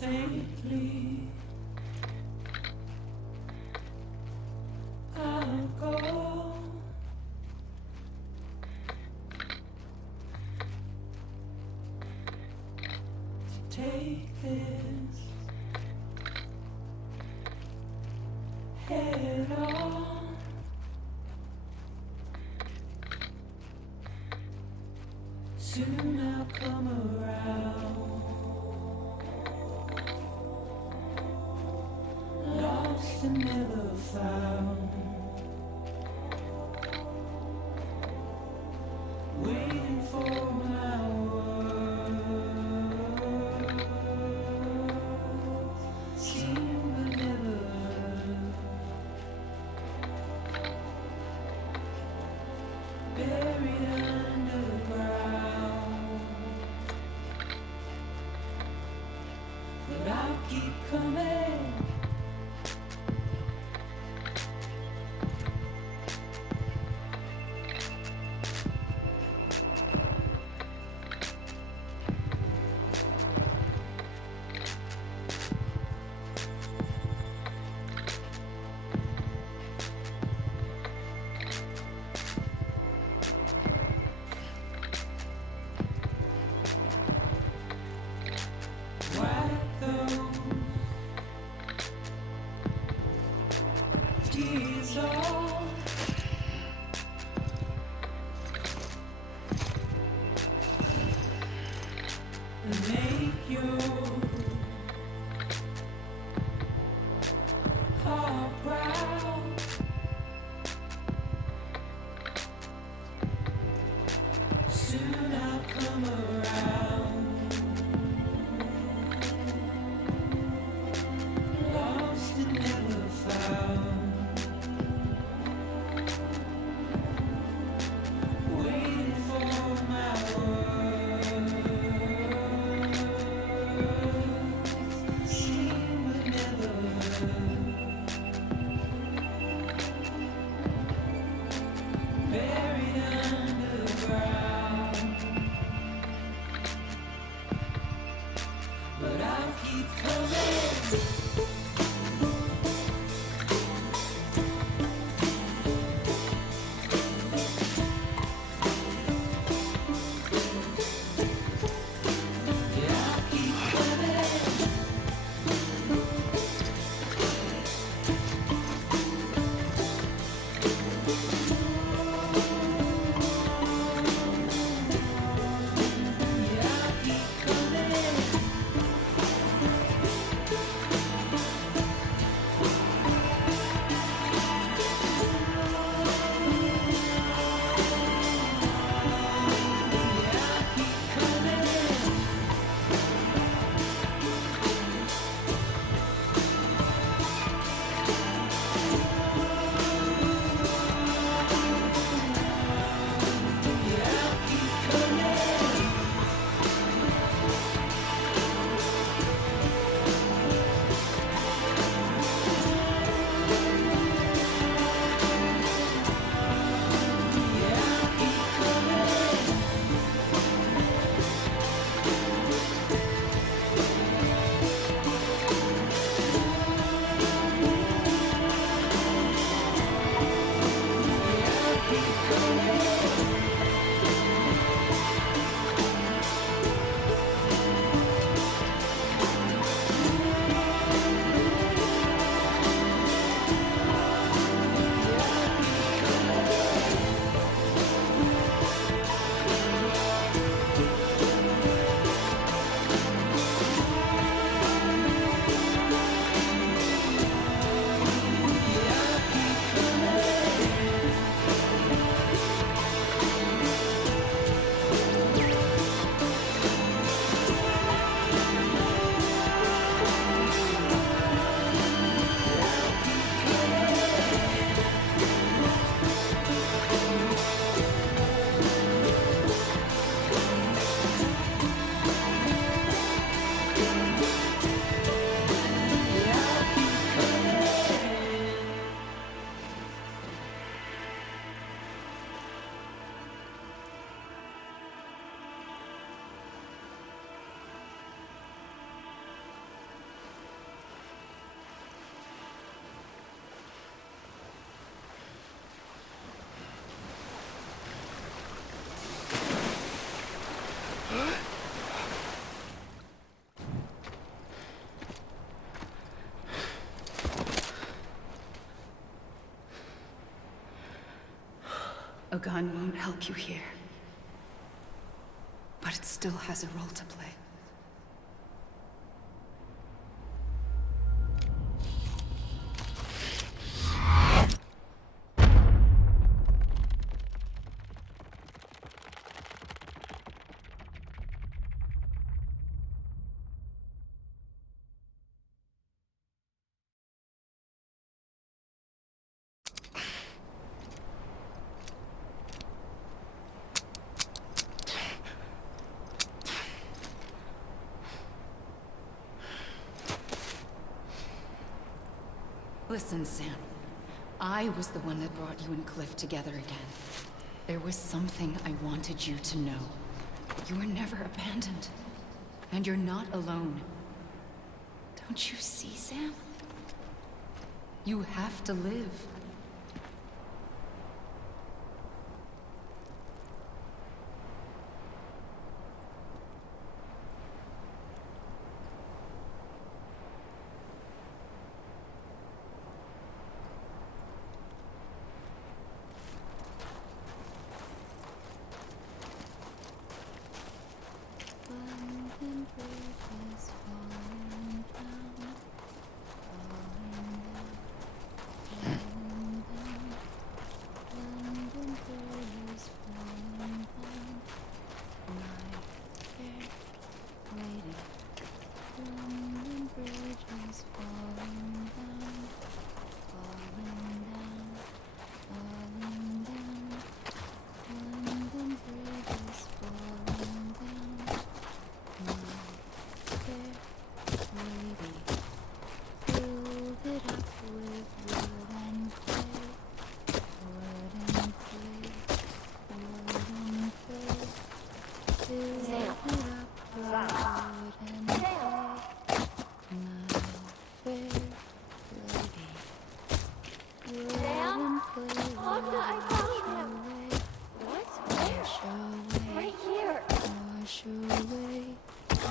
Faintly, I'll go. To take this head on. Soon I'll come around. Lost and never found. Waiting for my words. Seen but never heard. Buried underground. But I'll keep coming. A gun won't help you here. But it still has a role to play. Listen, Sam. I was the one that brought you and Cliff together again. There was something I wanted you to know. You were never abandoned. And you're not alone. Don't you see, Sam? You have to live.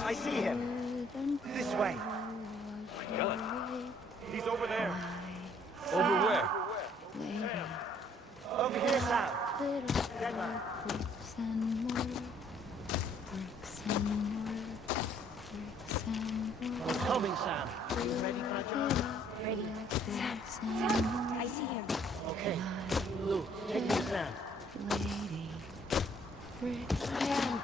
I see him. This way. My God. He's over there. Over where? Over here, Sam. Dead man. He's coming, Sam. Are you ready for a job? Ready. Sam, I see him. Okay. Lou, take me to Sam. Sam.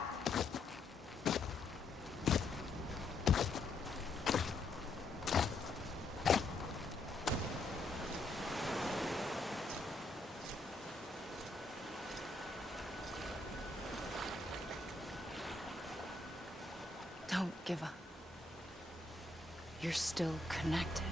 Don't give up. You're still connected.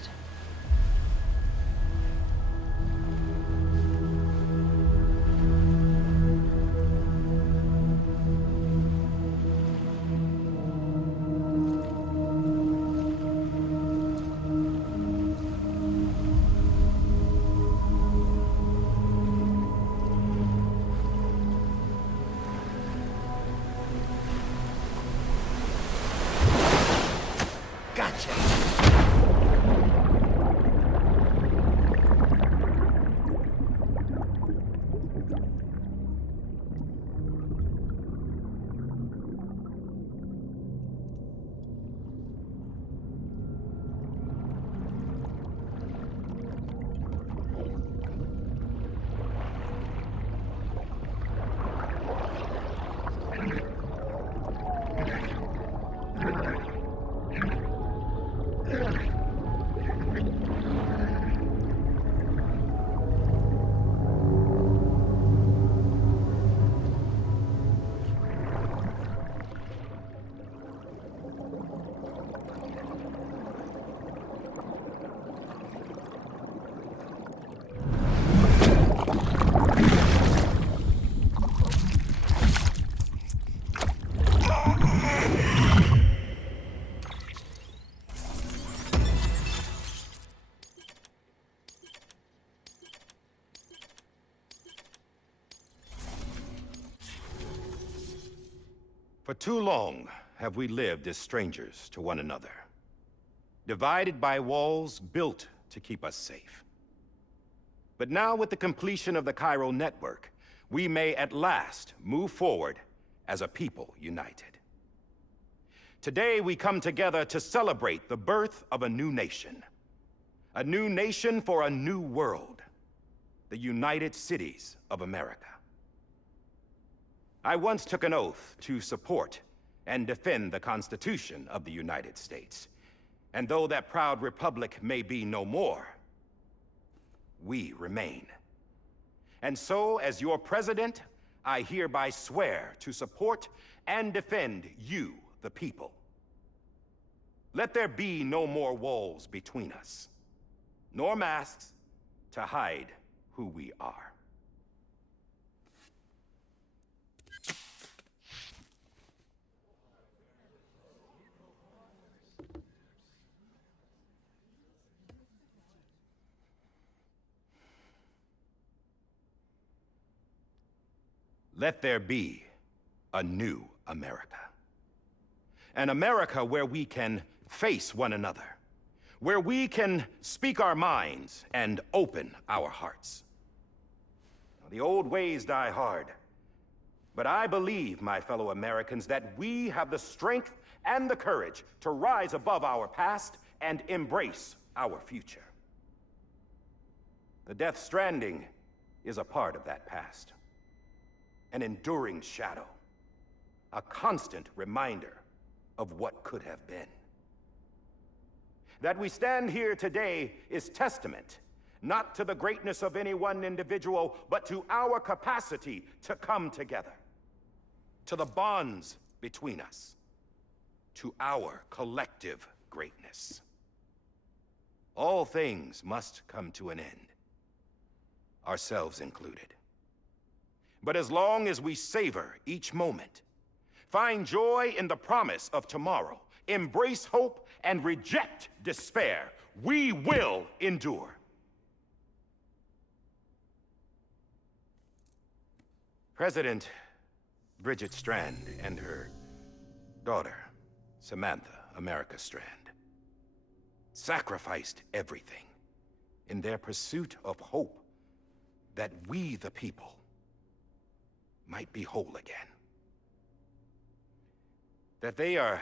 For too long have we lived as strangers to one another, divided by walls built to keep us safe. But now, with the completion of the Cairo network, we may at last move forward as a people united. Today we come together to celebrate the birth of a new nation. A new nation for a new world. The United Cities of America. I once took an oath to support and defend the Constitution of the United States. And though that proud republic may be no more, we remain. And so, as your president, I hereby swear to support and defend you, the people. Let there be no more walls between us, nor masks to hide who we are. Let there be a new America. An America where we can face one another, where we can speak our minds and open our hearts. Now, the old ways die hard, but I believe, my fellow Americans, that we have the strength and the courage to rise above our past and embrace our future. The Death Stranding is a part of that past. An enduring shadow, a constant reminder of what could have been. That we stand here today is testament, not to the greatness of any one individual, but to our capacity to come together, to the bonds between us, to our collective greatness. All things must come to an end, ourselves included. But as long as we savor each moment, find joy in the promise of tomorrow, embrace hope, and reject despair, we will endure. President Bridget Strand and her daughter, Samantha America Strand, sacrificed everything in their pursuit of hope that we, the people, might be whole again. That they are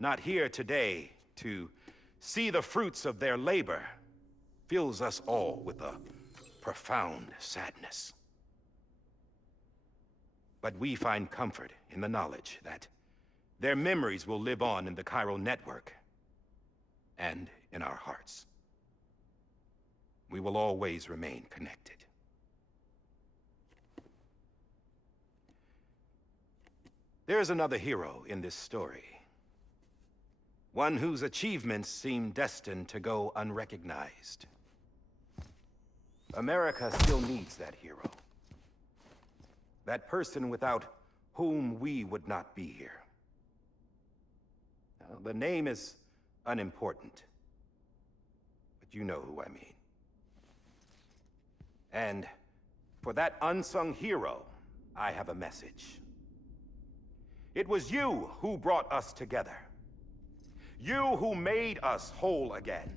not here today to see the fruits of their labor fills us all with a profound sadness. But we find comfort in the knowledge that their memories will live on in the chiral network and in our hearts. We will always remain connected. There's another hero in this story. One whose achievements seem destined to go unrecognized. America still needs that hero. That person without whom we would not be here. Now, the name is unimportant, but you know who I mean. And for that unsung hero, I have a message. It was you who brought us together. You who made us whole again.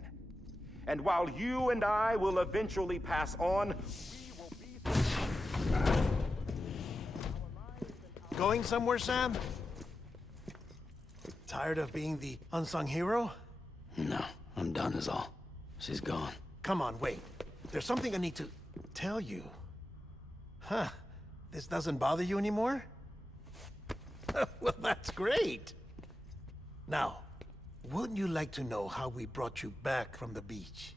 And while you and I will eventually pass on, we will be... Going somewhere, Sam? Tired of being the unsung hero? No, I'm done is all. She's gone. Come on, wait. There's something I need to tell you. Huh. This doesn't bother you anymore? Well, that's great. Now, wouldn't you like to know how we brought you back from the beach?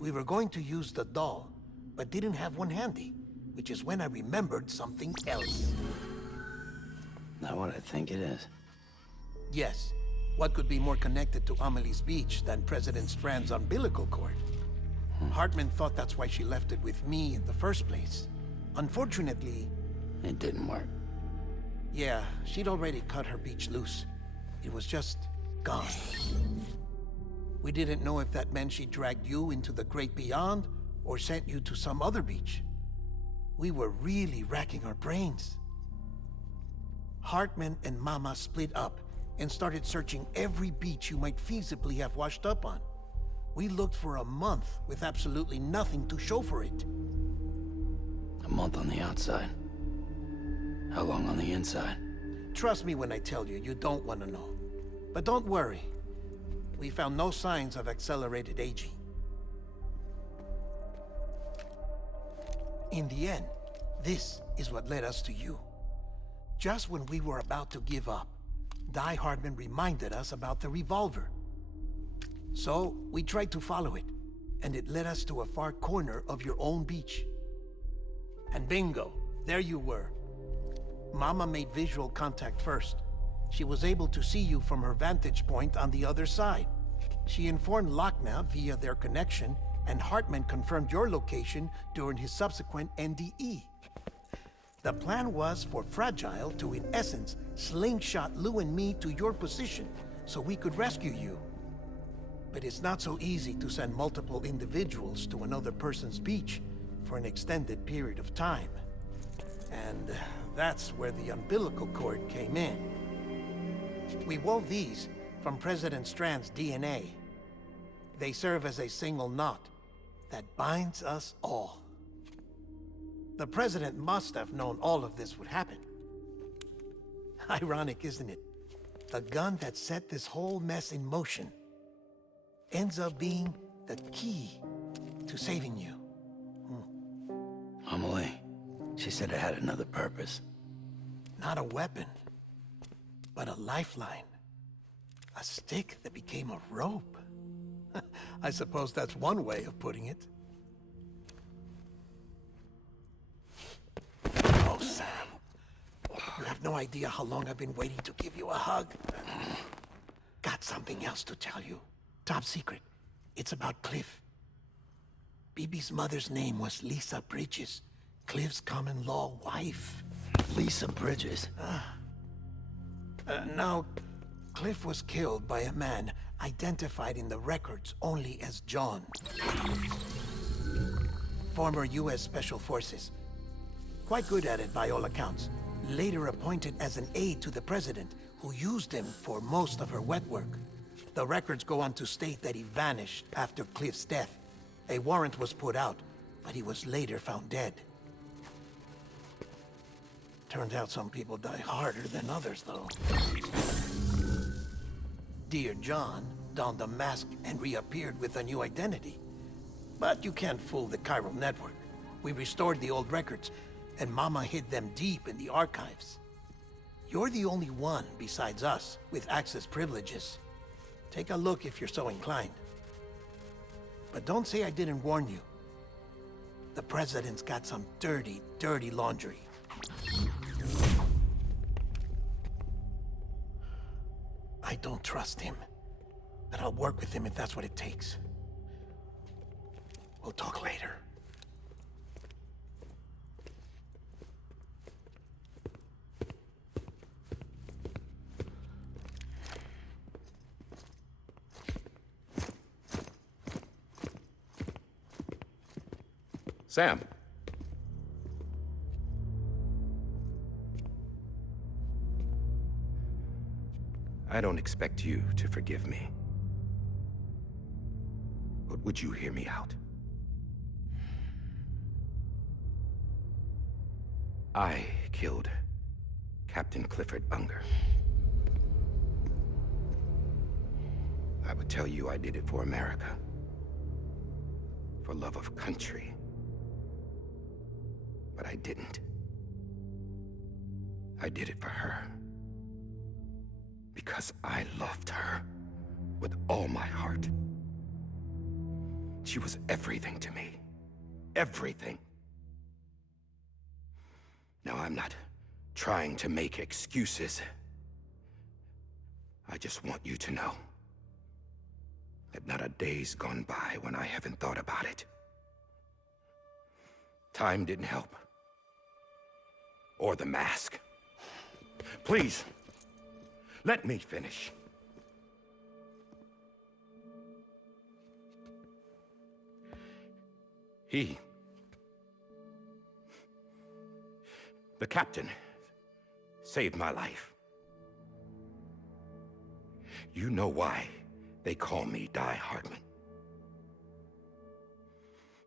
We were going to use the doll, but didn't have one handy, which is when I remembered something else. Not what I think it is. Yes. What could be more connected to Amelie's beach than President Strand's umbilical cord? Hartman thought that's why she left it with me in the first place. Unfortunately... It didn't work. Yeah, she'd already cut her beach loose. It was just gone. We didn't know if that meant she dragged you into the great beyond or sent you to some other beach. We were really racking our brains. Hartman and Mama split up and started searching every beach you might feasibly have washed up on. We looked for a month with absolutely nothing to show for it. A month on the outside. How long on the inside? Trust me when I tell you, you don't want to know. But don't worry. We found no signs of accelerated aging. In the end, this is what led us to you. Just when we were about to give up, Die Hardman reminded us about the revolver. So, we tried to follow it, and it led us to a far corner of your own beach. And bingo, there you were. Mama made visual contact first. She was able to see you from her vantage point on the other side. She informed Lochna via their connection, and Hartman confirmed your location during his subsequent NDE. The plan was for Fragile to, in essence, slingshot Lou and me to your position so we could rescue you. But it's not so easy to send multiple individuals to another person's beach for an extended period of time. And that's where the umbilical cord came in. We wove these from President Strand's DNA. They serve as a single knot that binds us all. The President must have known all of this would happen. Ironic, isn't it? The gun that set this whole mess in motion ends up being the key to saving you. Amelie, she said it had another purpose. Not a weapon, but a lifeline. A stick that became a rope. I suppose that's one way of putting it. Oh, Sam. You have no idea how long I've been waiting to give you a hug. Got something else to tell you. Top secret. It's about Cliff. Bibi's mother's name was Lisa Bridges, Cliff's common-law wife. Lisa Bridges? Now, Cliff was killed by a man identified in the records only as John. Former U.S. Special Forces. Quite good at it by all accounts. Later appointed as an aide to the president, who used him for most of her wet work. The records go on to state that he vanished after Cliff's death. A warrant was put out, but he was later found dead. Turns out some people die harder than others, though. Dear John donned a mask and reappeared with a new identity. But you can't fool the chiral network. We restored the old records, and Mama hid them deep in the archives. You're the only one, besides us, with access privileges. Take a look if you're so inclined. But don't say I didn't warn you. The President's got some dirty, dirty laundry. I don't trust him, but I'll work with him if that's what it takes. We'll talk later. Sam. I don't expect you to forgive me. But would you hear me out? I killed Captain Clifford Unger. I would tell you I did it for America. For love of country. But I didn't. I did it for her. Because I loved her with all my heart. She was everything to me. Everything. Now, I'm not trying to make excuses. I just want you to know that not a day's gone by when I haven't thought about it. Time didn't help. Or the mask. Please, let me finish. The captain, saved my life. You know why they call me Die Hardman.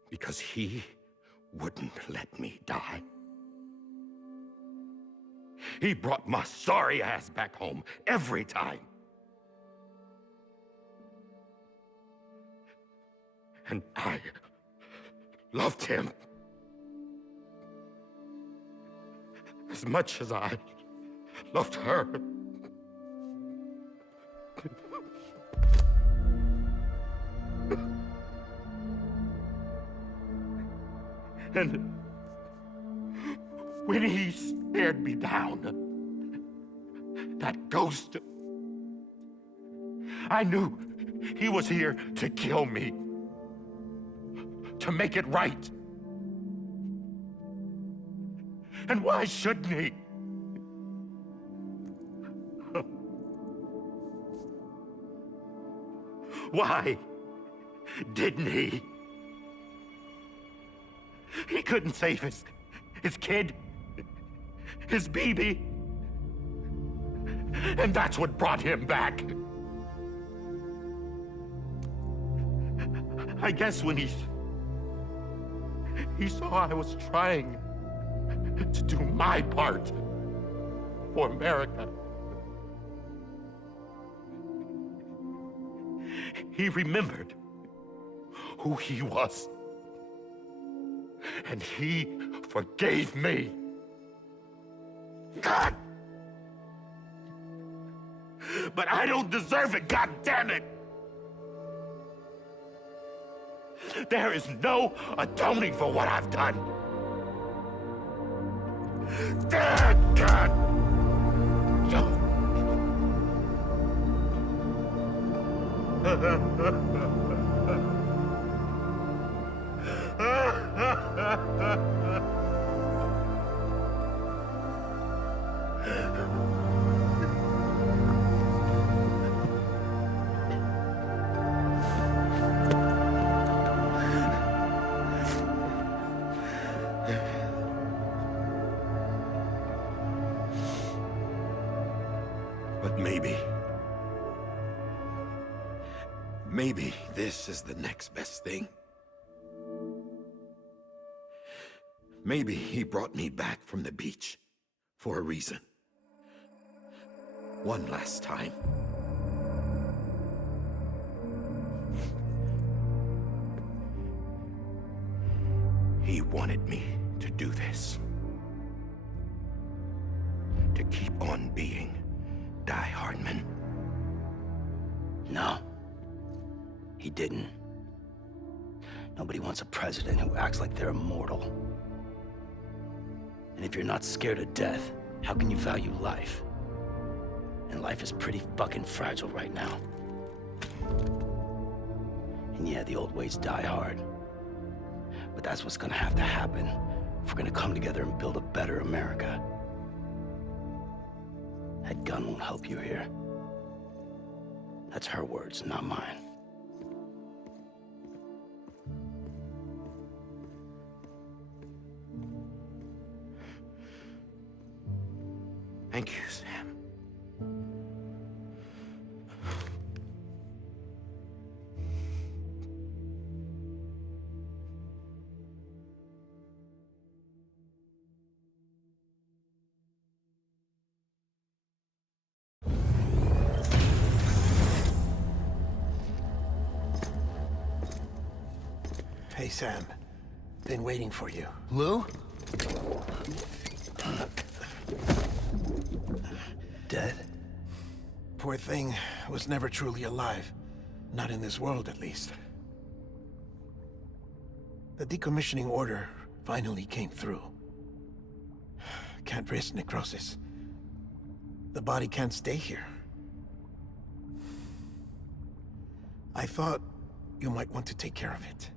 Because he wouldn't let me die. He brought my sorry ass back home every time. And I loved him as much as I loved her. And when he stared me down, that ghost, I knew he was here to kill me, to make it right. And why shouldn't he? Why didn't he? He couldn't save his kid, his baby. And that's what brought him back. I guess when he saw I was trying to do my part for America, he remembered who he was. And he forgave me. God! But I don't deserve it, God damn it! There is no atoning for what I've done. God! But maybe this is the next best thing. Maybe he brought me back from the beach for a reason. One last time. He wanted me to do this. To keep on being Die Hardman. No. He didn't. Nobody wants a president who acts like they're immortal. And if you're not scared of death, how can you value life? And life is pretty fucking fragile right now. And yeah, the old ways die hard. But that's what's gonna have to happen if we're gonna come together and build a better America. That gun won't help you here. That's her words, not mine. Thank you, Sam. Hey, Sam. Been waiting for you. Lou? Dead? Poor thing was never truly alive. Not in this world, at least. The decommissioning order finally came through. Can't risk necrosis. The body can't stay here. I thought you might want to take care of it.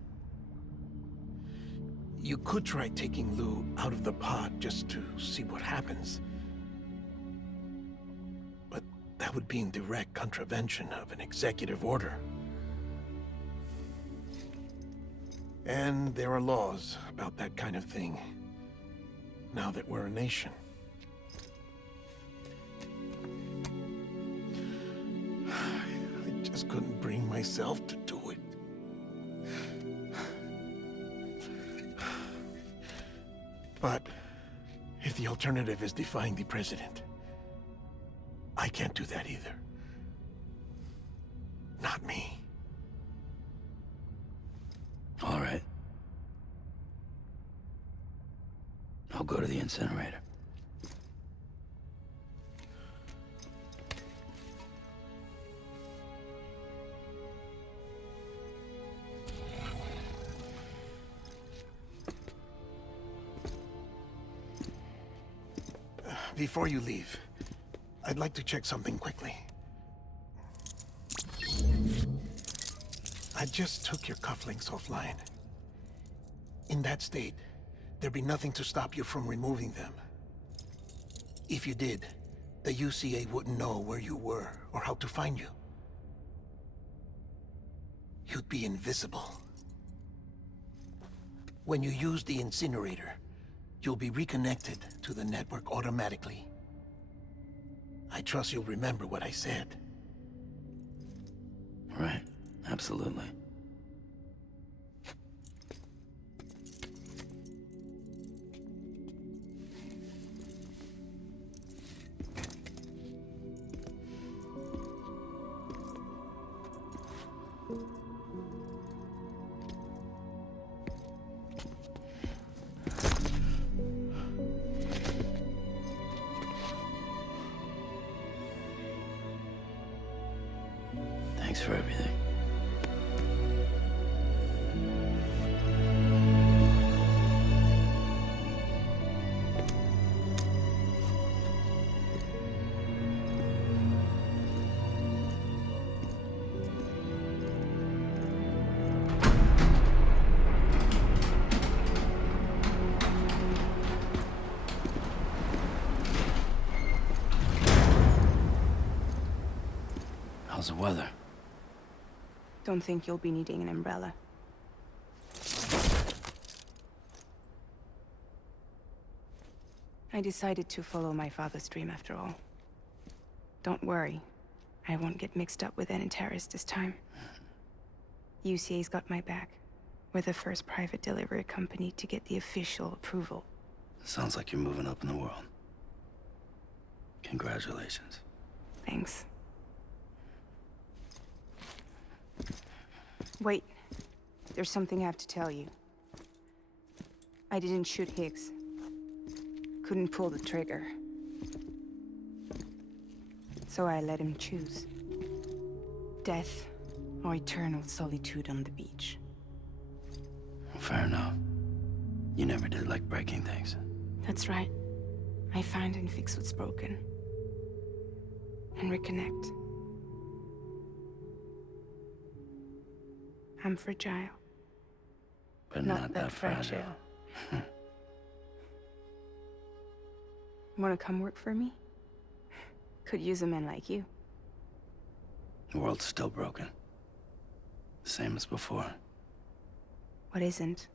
You could try taking Lou out of the pod just to see what happens. But that would be in direct contravention of an executive order. And there are laws about that kind of thing, now that we're a nation. I just couldn't bring myself to do it. if the alternative is defying the president, I can't do that either. Not me. All right. I'll go to the incinerator. Before you leave, I'd like to check something quickly. I just took your cufflinks offline. In that state, there'd be nothing to stop you from removing them. If you did, the UCA wouldn't know where you were or how to find you. You'd be invisible. When you use the incinerator, you'll be reconnected to the network automatically. I trust you'll remember what I said. Right. Absolutely. Thanks for everything. How's the weather? Don't think you'll be needing an umbrella. I decided to follow my father's dream after all. Don't worry, I won't get mixed up with any terrorists this time. UCA's got my back. We're the first private delivery company to get the official approval. Sounds like you're moving up in the world. Congratulations. Thanks. Wait, there's something I have to tell you. I didn't shoot Higgs. Couldn't pull the trigger. So I let him choose. Death or eternal solitude on the beach. Fair enough. You never did like breaking things. That's right. I find and fix what's broken. And reconnect. I'm fragile. But not that fragile. Wanna come work for me? Could use a man like you. The world's still broken. Same as before. What isn't?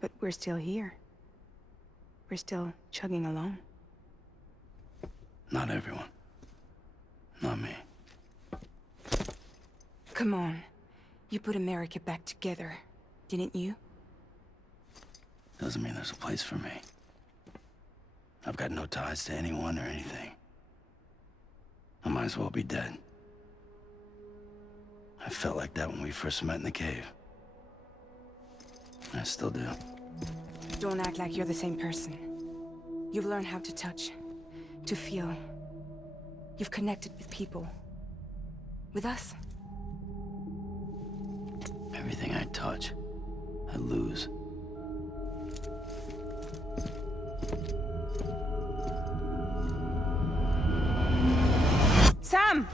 But we're still here. We're still chugging along. Not everyone. Not me. Come on. You put America back together, didn't you? Doesn't mean there's a place for me. I've got no ties to anyone or anything. I might as well be dead. I felt like that when we first met in the cave. I still do. Don't act like you're the same person. You've learned how to touch, to feel. You've connected with people. With us. Everything I touch, I lose. Sam!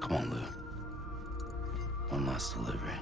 Come on, Lou. One last delivery.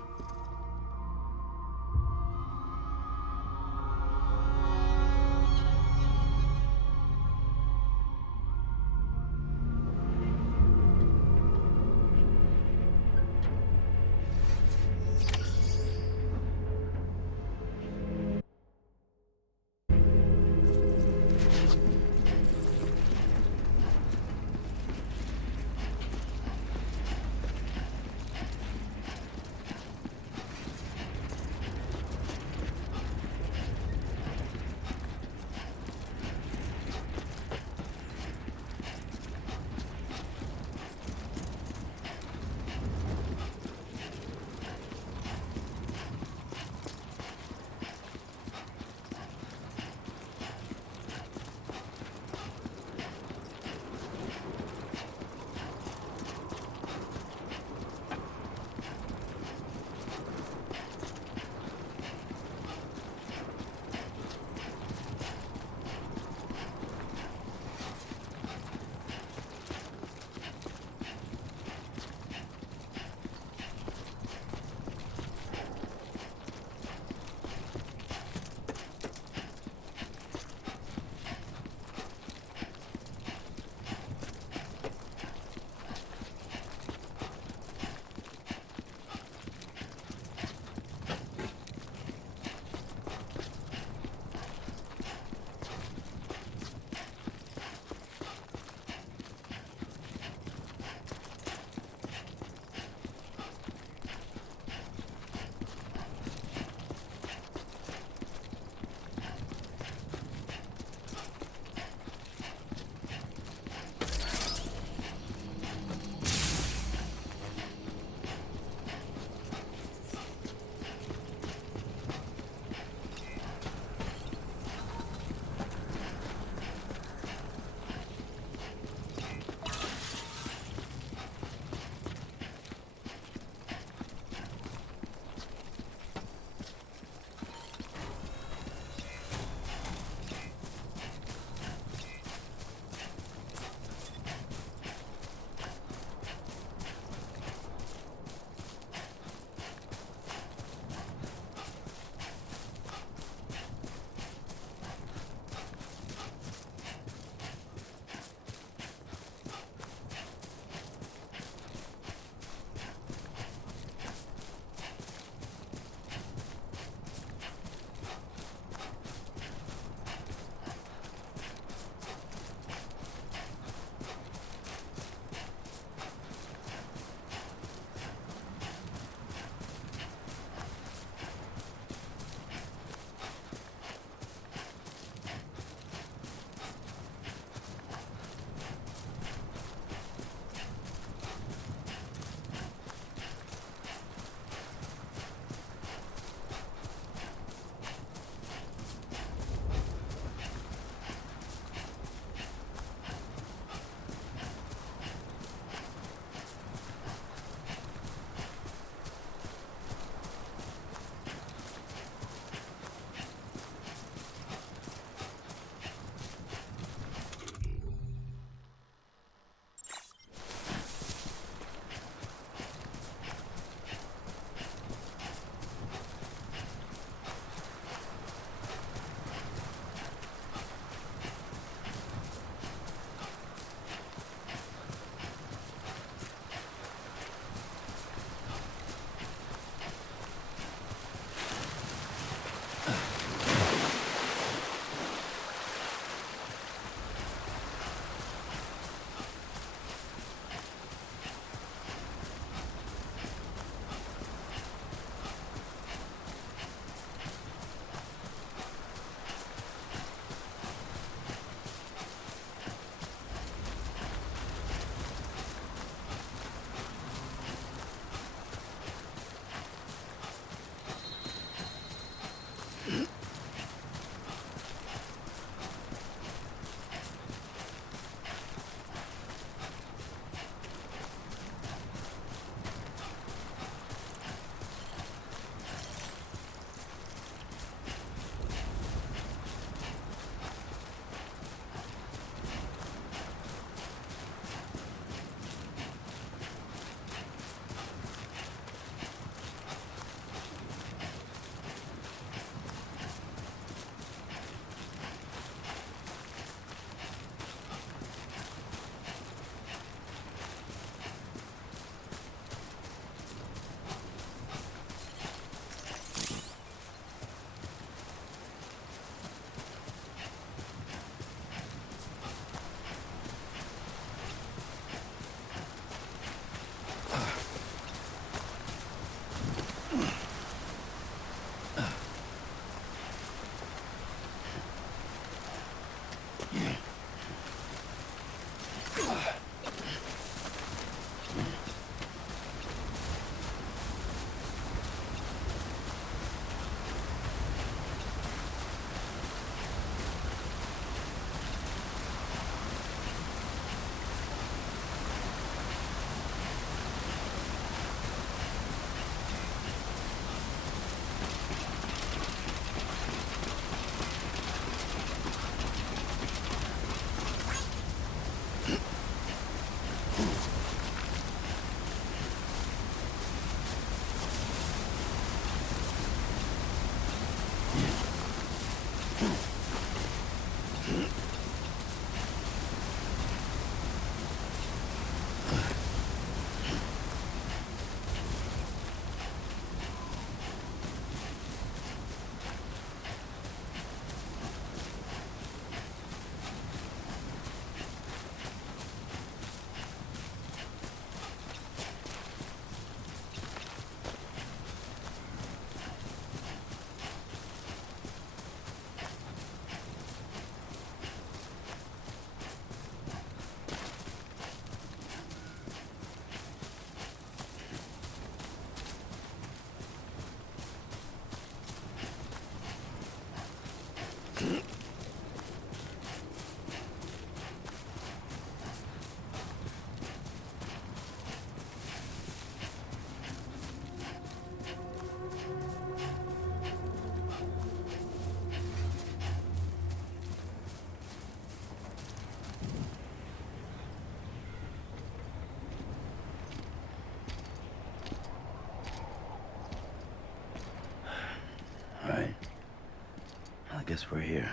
guess we're here.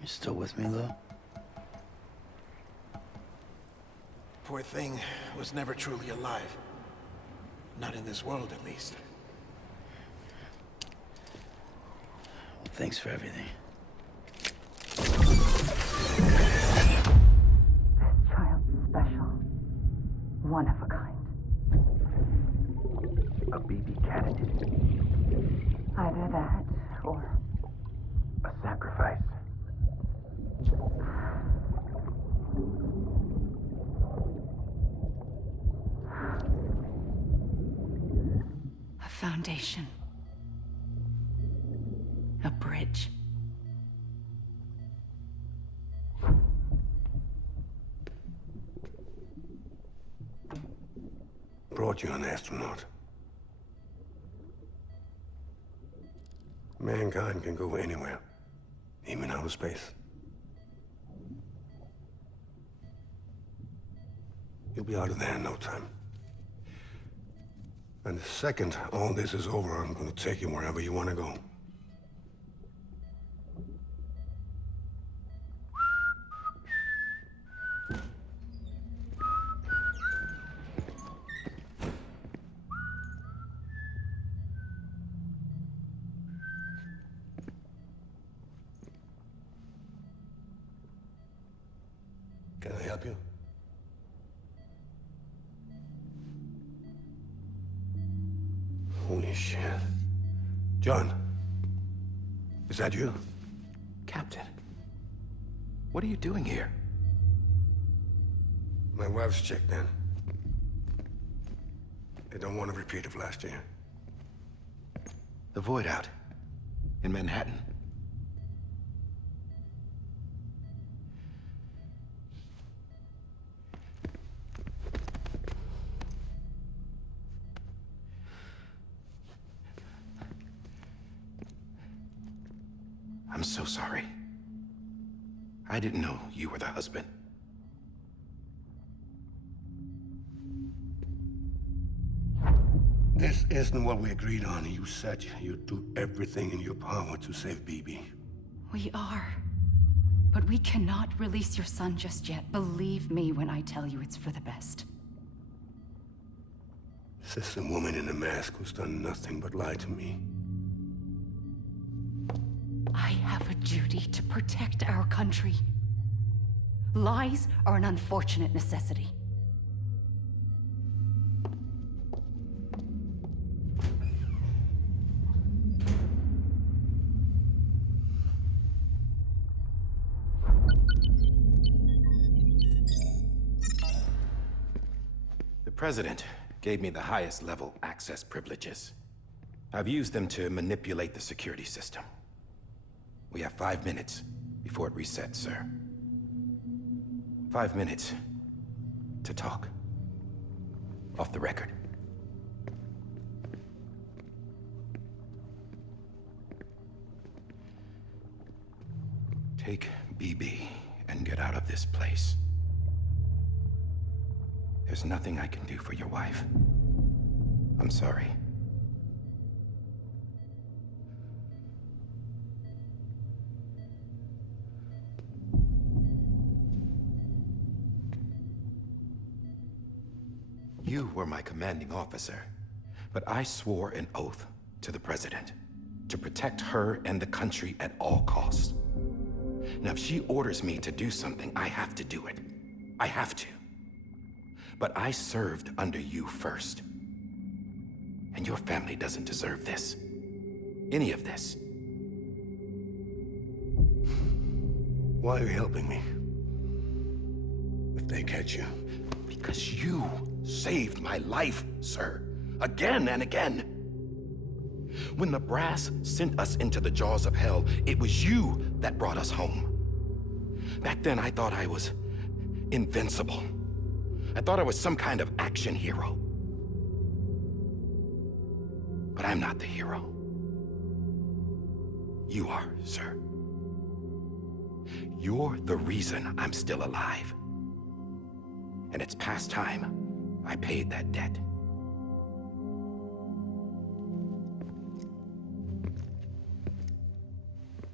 You still with me, Lou? Poor thing was never truly alive. Not in this world, at least. Well, thanks for everything. Child's special. One of a kind. A BB candidate. Either that, or A sacrifice. a foundation. A bridge. Brought you an astronaut. Mankind can go anywhere, even outer space. You'll be out of there in no time. And the second all this is over, I'm gonna take you wherever you want to go. Can I help you? Holy shit. John, is that you? Captain, what are you doing here? My wife's checked in. They don't want a repeat of last year. The Void out. In Manhattan. I'm so sorry. I didn't know you were the husband. This isn't what we agreed on. You said you'd do everything in your power to save BB. We are. But we cannot release your son just yet. Believe me when I tell you it's for the best. This is a woman in a mask who's done nothing but lie to me. I have a duty to protect our country. Lies are an unfortunate necessity. The President gave me the highest level access privileges. I've used them to manipulate the security system. We have 5 minutes before it resets, sir. 5 minutes to talk. Off the record. Take BB and get out of this place. There's nothing I can do for your wife. I'm sorry. You were my commanding officer, but I swore an oath to the President to protect her and the country at all costs. Now, if she orders me to do something, I have to do it. I have to. But I served under you first. And your family doesn't deserve this. Any of this. Why are you helping me? If they catch you. Because you saved my life, sir. Again and again. When the brass sent us into the jaws of hell, it was you that brought us home. Back then, I thought I was invincible. I thought I was some kind of action hero. But I'm not the hero. You are, sir. You're the reason I'm still alive. And it's past time I paid that debt.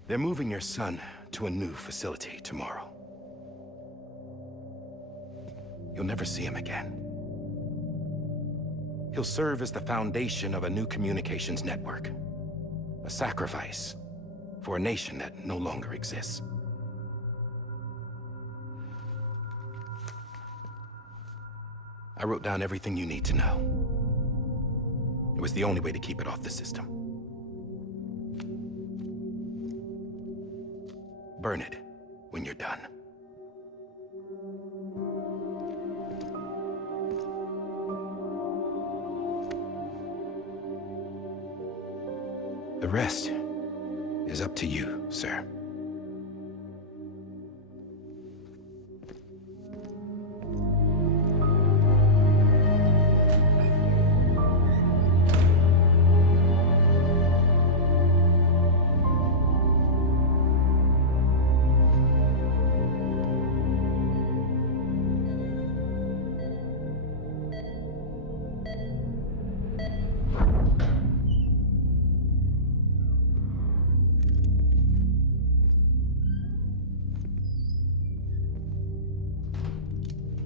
They're moving your son to a new facility tomorrow. You'll never see him again. He'll serve as the foundation of a new communications network. A sacrifice for a nation that no longer exists. I wrote down everything you need to know. It was the only way to keep it off the system. Burn it when you're done. The rest is up to you, sir.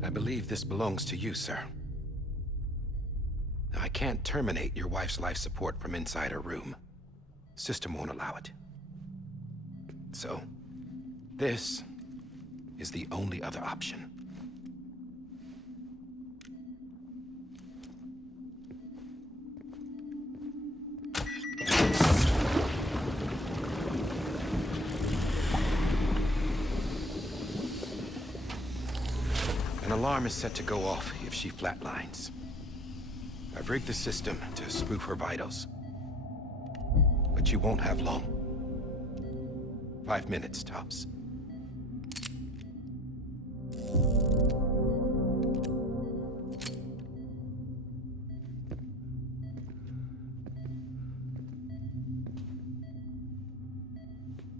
I believe this belongs to you, sir. I can't terminate your wife's life support from inside her room. System won't allow it. So, this is the only other option. An alarm is set to go off if she flatlines. I've rigged the system to spoof her vitals. But you won't have long. 5 minutes, tops.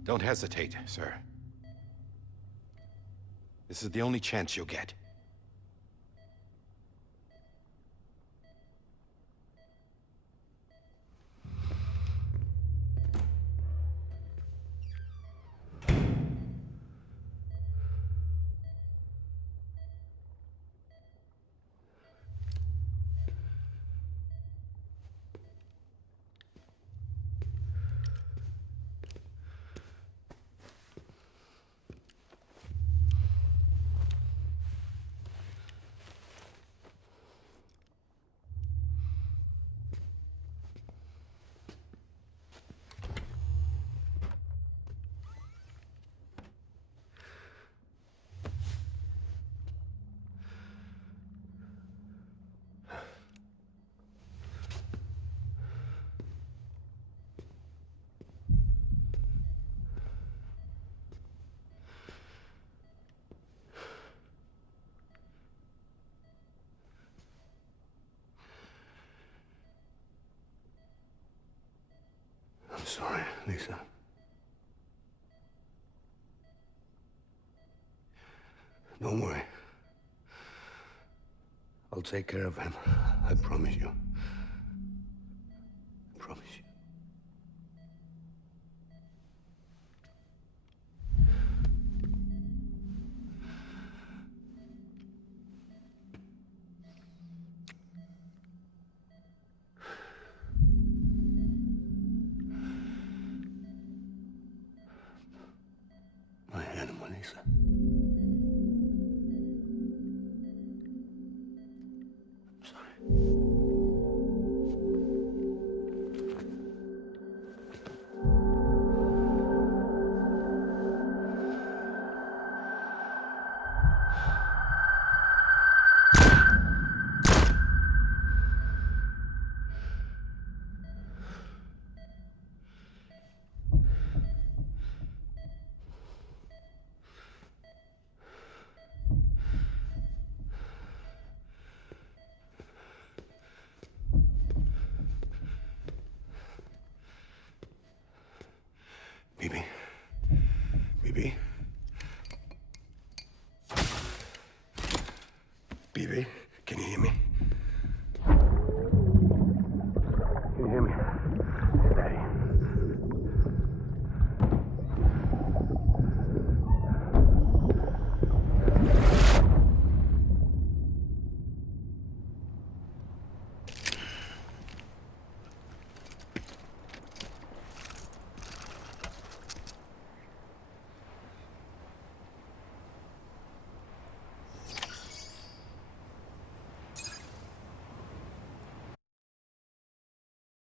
Don't hesitate, sir. This is the only chance you'll get. I'm sorry, Lisa. Don't worry. I'll take care of him. I promise you. I promise you. My animal, Lisa. I'm sorry. Bibi. Bibi. Bibi, can you hear me?